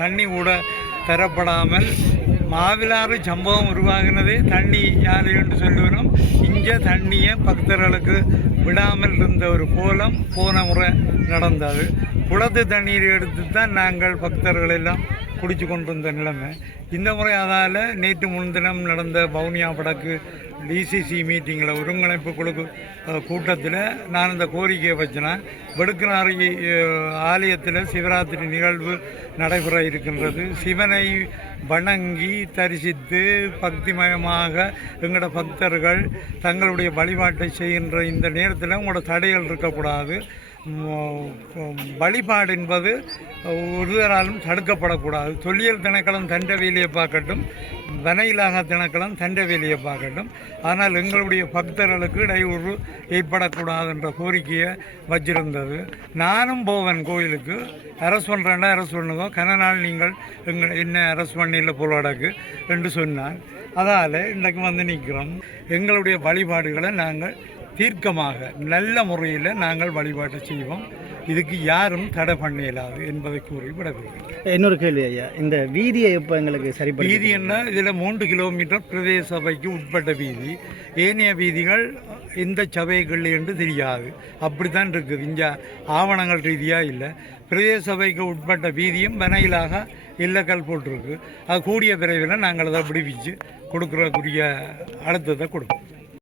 தண்ணி கூட தரப்படாமல் மாவிலாறு சம்பவம் உருவாகினதே தண்ணி யாரை என்று சொல்லுவோம். இங்கே தண்ணியை பக்தர்களுக்கு விடாமல் இருந்த ஒரு கோலம் போன முறை நடந்தது. குளத்து தண்ணீர் எடுத்து தான் நாங்கள் பக்தர்கள் எல்லாம் குடிச்சு கொண்டு வந்த நிலைமை. இந்த முறை அதால் நேற்று முன்தினம் நடந்த வவுனியா வடக்கு டிசிசி மீட்டிங்கில் ஒருங்கிணைப்பு குழு கூட்டத்தில் நான் இந்த கோரிக்கையை வச்சினேன். வெடுக்கனாரி ஆலயத்தில் சிவராத்திரி நிகழ்வு நடைபெற இருக்கின்றது. சிவனை வணங்கி தரிசித்து பக்திமயமாக எங்களோட பக்தர்கள் தங்களுடைய வழிபாட்டை செய்கின்ற இந்த நேரத்தில் உங்களோட தடைகள் இருக்கக்கூடாது. வழிபாடு என்பது ஒருவராலும் தடுக்கப்படக்கூடாது. தொல்லியல் திணைக்களம் தண்ட வேலையை பார்க்கட்டும், வன இலாகா திணைக்களம் தண்ட வேலையை பார்க்கட்டும். ஆனால் எங்களுடைய பக்தர்களுக்கு இடையூறு ஏற்படக்கூடாது என்ற கோரிக்கையை வச்சிருந்தது. நானும் போவேன் கோயிலுக்கு. அரசு பண்ணுறேன்டா அரசு பண்ணுங்க, கன நீங்கள் என்ன அரசு பண்ணியில் பொருளாடக்கு என்று சொன்னான். அதால் இன்றைக்கு வந்து நிற்கிறோம். எங்களுடைய வழிபாடுகளை நாங்கள் தீர்க்கமாக நல்ல முறையில் நாங்கள் வழிபாட்டை செய்வோம். இதுக்கு யாரும் தடை பண்ண இயலாது என்பதை கூறி விடவில்லை. இன்னொரு கேள்வி ஐயா, இந்த வீதியை எப்போ எங்களுக்கு சரி வீதி என்ன, இதில் 3 கிலோமீட்டர் பிரதேச சபைக்கு உட்பட்ட வீதி. ஏனைய வீதிகள் எந்த சபைகள் என்று தெரியாது. அப்படி தான் இருக்குது. இங்கே ஆவணங்கள் ரீதியாக இல்லை. பிரதேச சபைக்கு உட்பட்ட வீதியும் வனையிலாக இல்லக்கல் போட்டிருக்கு. அது கூடிய விரைவில் நாங்கள் அதை விடுவிச்சு கொடுக்குறக்குரிய அழுத்தத்தை கொடுப்போம்.